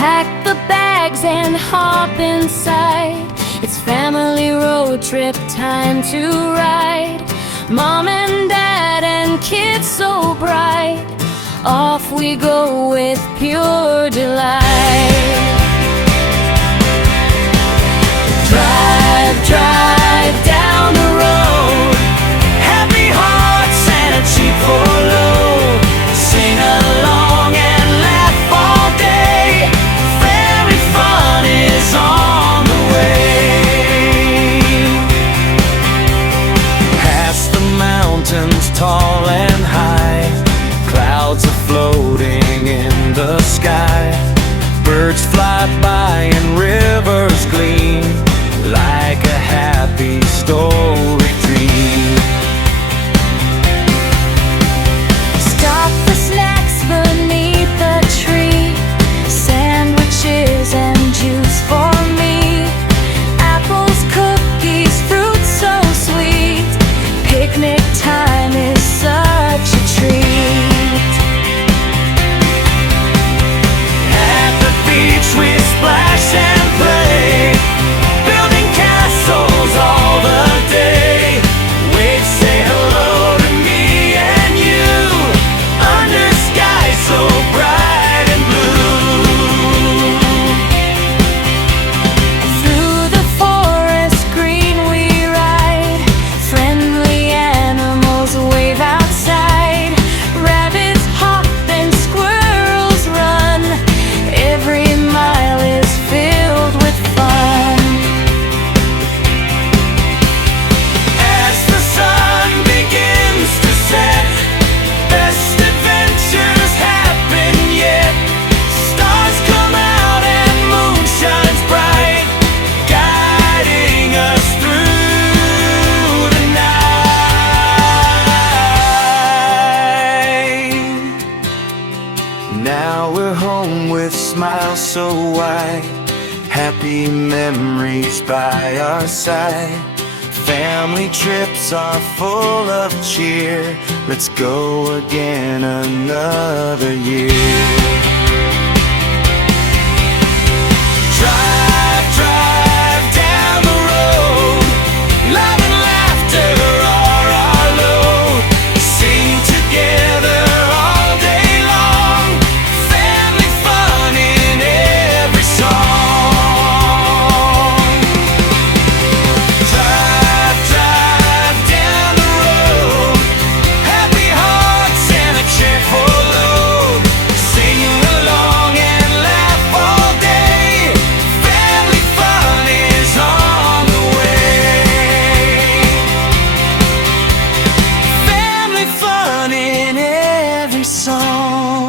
Pack the bags and hop inside. It's family road trip time to ride. Mom and dad and kids so bright. Off we go with pure delight. Drive, drive down the road. Happy hearts and a cheerful load. Sing along and laugh all day. Family fun is on the way. Past the mountains tall and high, clouds are floating in the sky. Birds fly by and rivers gleam like a happy story dream. Stop for snacks beneath the tree. Sandwiches and juice for me. Apples, cookies, fruit so sweet. Picnic time is such a treat. At the beach we splash and play, building castles all the day. Waves say hello to me and you, under skies so bright and blue. Through the forest green we ride. Friendly animals wave outside. Rabbits hop and squirrels run. Every mile is filled with fun. As the sun begins to set, best adventures happen yet. Stars come out and moon shines bright, guiding us through the night. Now we're home with smiles so wide, happy memories by our side. Family trips are full of cheer. Let's go again another year. Drive, drive down the road. Love and laughter are our load. Sing together all day long. Family fun in every song. Drive, drive down the road. Happy hearts and a cheerful load. Sing along and laugh all day. Family fun is on the way. Family fun in every song.